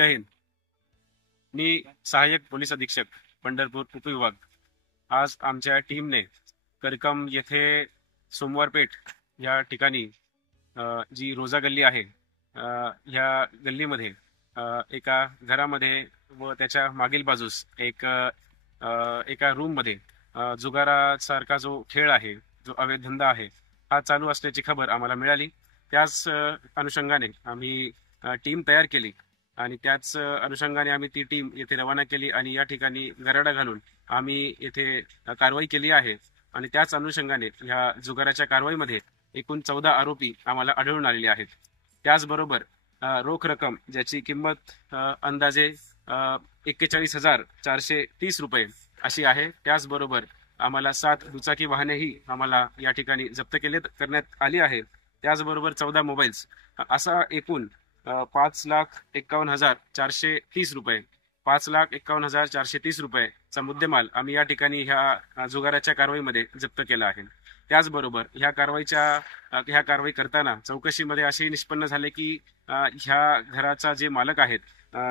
जय हिंद. मी सहाय्यक पोलीस अधीक्षक पंढरपूर उपविभाग. आज आमच्या टीमने करकम येथे सोमवारपेठ या ठिकाणी जी रोजा गल्ली आहे या गल्लीमध्ये एका घरामध्ये व त्याच्या मागील बाजूस एका रूममध्ये जुगारासारखा जो खेळ आहे, जो अवैध धंदा आहे, हा चालू असल्याची खबर आम्हाला मिळाली. त्याच अनुषंगाने आम्ही टीम तयार केली आणि त्याच अनुषंगाने आम्ही ती टीम येथे रवाना केली आणि या ठिकाणी गराडा घालून आम्ही येथे कारवाई केली आहे. आणि त्याच अनुषंगाने ह्या जुगाराच्या कारवाईमध्ये एकूण 14 आरोपी आम्हाला आढळून आलेले आहेत. त्याचबरोबर रोख रक्कम ज्याची किंमत अंदाजे 41,430 रुपये अशी आहे. त्याचबरोबर आम्हाला 7 दुचाकी वाहनेही आम्हाला या ठिकाणी जप्त करण्यात आली आहेत. त्याचबरोबर 14 मोबाईल्स असा एकूण 5,51,430 रुपये 5,51,430 रुपयेचा मुद्देमाल आम्ही या ठिकाणी ह्या जुगाराच्या कारवाईमध्ये जप्त केला आहे. त्याचबरोबर ह्या कारवाई करताना चौकशीमध्ये असे निष्पन्न झाले की ह्या घराचा जे मालक आहेत,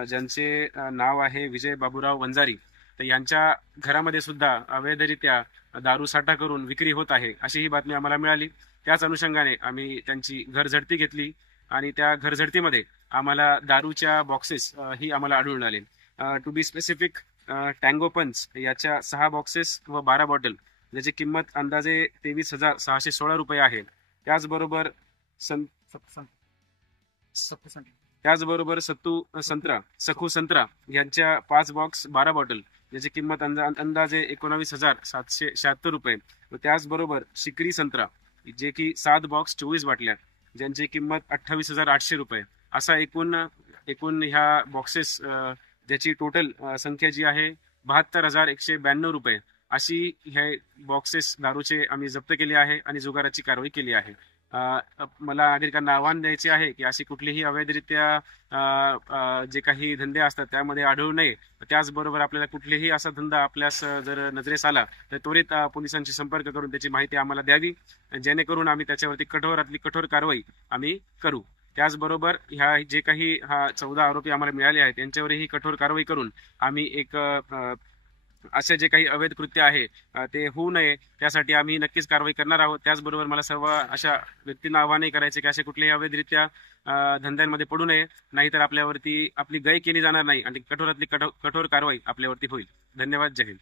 ज्यांचे नाव आहे विजय बाबूराव वंजारी, तर यांच्या घरामध्ये सुद्धा अवैधरित्या दारू साठा करून विक्री होत आहे अशी ही बातमी आम्हाला मिळाली. त्याच अनुषंगाने आम्ही त्यांची घरझडती घेतली आणि त्या घरझडतीमध्ये आम्हाला दारूच्या बॉक्सेस ही आम्हाला आढळून आले. टू बी स्पेसिफिक, टँगो पंच याच्या 6 बॉक्सेस व 12 बॉटल ज्याची किंमत अंदाजे 23,616 रुपये आहे. त्याचबरोबर सखू संत्रा यांच्या 5 बॉक्स 12 बॉटल ज्याची किंमत अंदाजे 19,776 रुपये व त्याचबरोबर शिकरी संत्रा जे की 7 बॉक्स 24 बाटल्या ज्यांची किंमत 28,800 रुपये असा एकूण ह्या बॉक्सेस ज्याची टोटल संख्या जी आहे 72,192 रुपये अशी हे बॉक्सेस दारूचे आम्ही जप्त केले आहे आणि जुगाराची कारवाई केली आहे. मला नागरिकांना आव्हान द्यायचे आहे की अशी कुठलीही अवैधरित्या जे काही धंदे असतात त्यामध्ये आढळू नये. त्याचबरोबर आपल्याला कुठलेही असा धंदा आपल्यास जर नजरेस आला तर त्वरित पोलिसांशी संपर्क करून त्याची माहिती आम्हाला द्यावी, जेणेकरून आम्ही त्याच्यावरती कठोरातली कठोर कारवाई आम्ही करू. त्याचबरोबर ह्या जे काही 14 आरोपी आम्हाला मिळाले आहेत यांच्यावरही कठोर कारवाई करून आम्ही असे जे काही अवैध कृत्य आहे ते होऊ नये त्यासाठी आम्ही नक्कीच कारवाई करणार आहोत. त्याचबरोबर मला सर्व अशा व्यक्तींना आव्हानही करायचे की असे कुठलेही अवैधरित्या धंद्यांमध्ये पडू नये, नाहीतर आपल्यावरती आपली गय केली जाणार नाही आणि कठोरातली कठोर कारवाई आपल्यावरती होईल. धन्यवाद. जय हिंद.